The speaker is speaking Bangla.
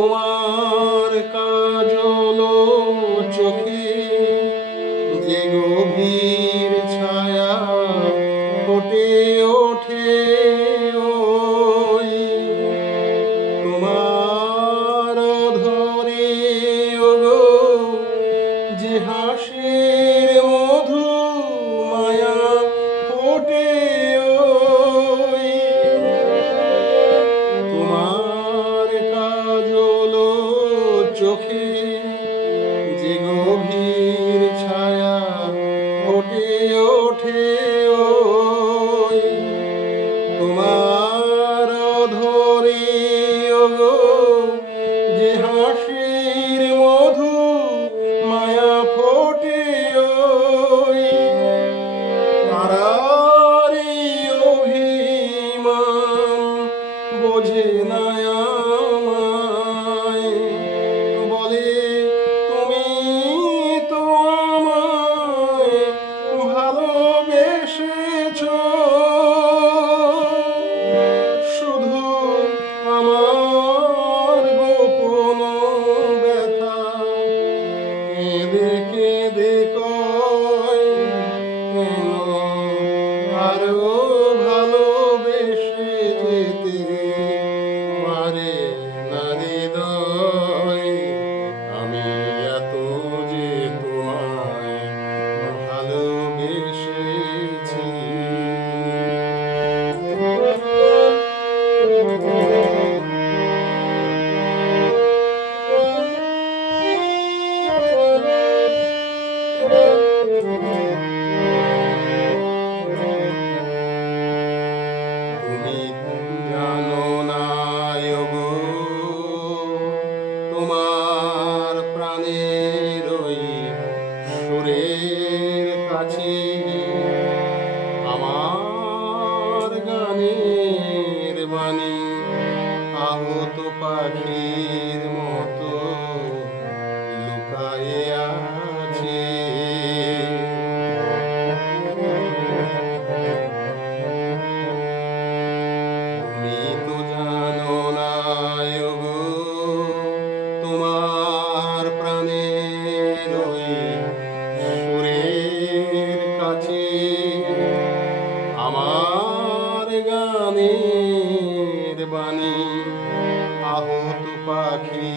তোমার কাজল চোখে যে গভীর ছায়া ফুটে ওঠে ওই তোমার ধরে ওগো যে হাসির মধু মায়া ফোটে ওই তোমার কাজল চোখে যে গভীর ছায়া ফুটে ওঠে ওই তোমার ধরে ওগো যে হাসির মধু মায়া ফোটে ওই তারারি অভিমান বোঝে না আমায় বলে তুমি তো আমায় ভালোবেসেছ শুধু আমার গোপন ব্যথা কেঁদে কেঁদে কয় কেন আরো ভালোবেসে যেতে পারে না হৃদয় আমি এত যে তোমায় ভালোবেসেছি তুমি জানো না ওগো তোমার প্রাণের ওই সুরের কাছে আমার গানের বাণী আহত পাখির মতো লুকায়ে আছে তুমি তো জানো না ওগো তোমার প্রাণের ওই সুরের কাছে আমার গানের বাণী আহত পাখি